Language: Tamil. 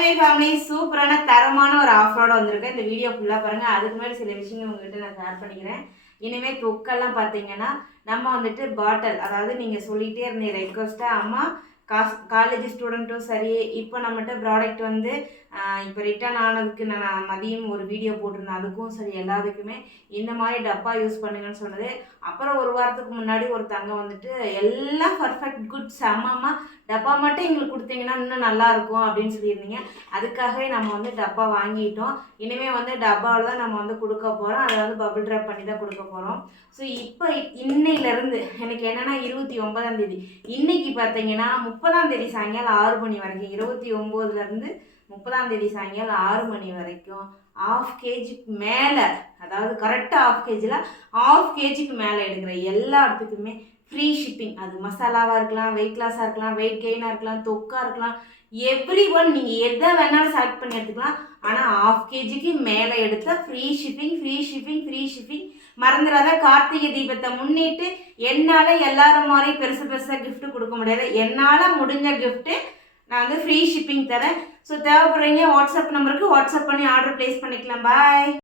மை ஃபேமிலி சூப்பரான தரமான ஒரு ஆஃபரோட வந்திருக்கேன். இந்த வீடியோ ஃபுல்லாக பாருங்கள். அதுக்கு முன்னாடி சில விஷயங்கள் உங்ககிட்ட நான் ஷேர் பண்ணிக்கிறேன். இனிமேல் தொக்கெல்லாம் பார்த்தீங்கன்னா நம்ம வந்துட்டு பாட்டில், அதாவது நீங்கள் சொல்லிகிட்டே இருந்தீங்க ரெக்வஸ்ட்டாக, அம்மா காலேஜ் ஸ்டூடெண்ட்டும் சரி, இப்போ நம்மகிட்ட ப்ராடக்ட் வந்து இப்போ ரிட்டர்ன் ஆனதுக்கு நான் மதியம் ஒரு வீடியோ போட்டிருந்தேன். அதுக்கும் சரி எல்லாத்துக்குமே இந்த மாதிரி டப்பா யூஸ் பண்ணுங்கன்னு சொன்னது. அப்புறம் ஒரு வாரத்துக்கு முன்னாடி ஒரு தங்க வந்துட்டு எல்லாம் பர்ஃபெக்ட் குட் செம்மம்மா, டப்பா மட்டும் எங்களுக்கு கொடுத்தீங்கன்னா இன்னும் நல்லாயிருக்கும் அப்படின்னு சொல்லியிருந்தீங்க. அதுக்காகவே நம்ம வந்து டப்பா வாங்கிட்டோம். இனிமேல் வந்து டப்பாவில் தான் நம்ம வந்து கொடுக்க போகிறோம். அதை வந்து பபிள் ட்ராப் பண்ணி தான் கொடுக்க போகிறோம். ஸோ இப்போ இன்னையிலேருந்து எனக்கு என்னென்னா 29ஆம் தேதி, இன்றைக்கி பார்த்தீங்கன்னா 30ஆம் தேதி சாயங்காலம் 6 மணி வரைக்கும், 29லேருந்து 30ஆம் தேதி சாயங்காலம் 6 மணி வரைக்கும் ½ கேஜிக்கு மேலே, அதாவது கரெக்டாக ½ கேஜியில் ½ கேஜிக்கு மேலே எடுக்கிற எல்லா இடத்துக்குமே ஃப்ரீ ஷிப்பிங். அது மசாலாவாக இருக்கலாம், வெயிட் லாஸாக இருக்கலாம், வெயிட் கெயினாக இருக்கலாம், தொக்காக இருக்கலாம், எவ்ரி ஒன் நீங்கள் எதை வேணாலும் செலக்ட் பண்ணி எடுத்துக்கலாம். ஆனால் ½ கேஜிக்கு மேலே எடுத்தால் free shipping, free shipping, free shipping. மறந்துடாத, கார்த்திகை தீபத்தை முன்னிட்டு என்னால் எல்லாரும் மாதிரி பெருசு பெருசாக கிஃப்ட்டு கொடுக்க முடியாது. என்னால் முடிஞ்ச கிஃப்ட்டு நான் வந்து ஃப்ரீ ஷிப்பிங் தரேன். ஸோ தேவைப்படுறீங்க வாட்ஸ்அப் நம்பருக்கு வாட்ஸ்அப் பண்ணி ஆர்டர் ப்ளேஸ் பண்ணிக்கலாம். பாய்.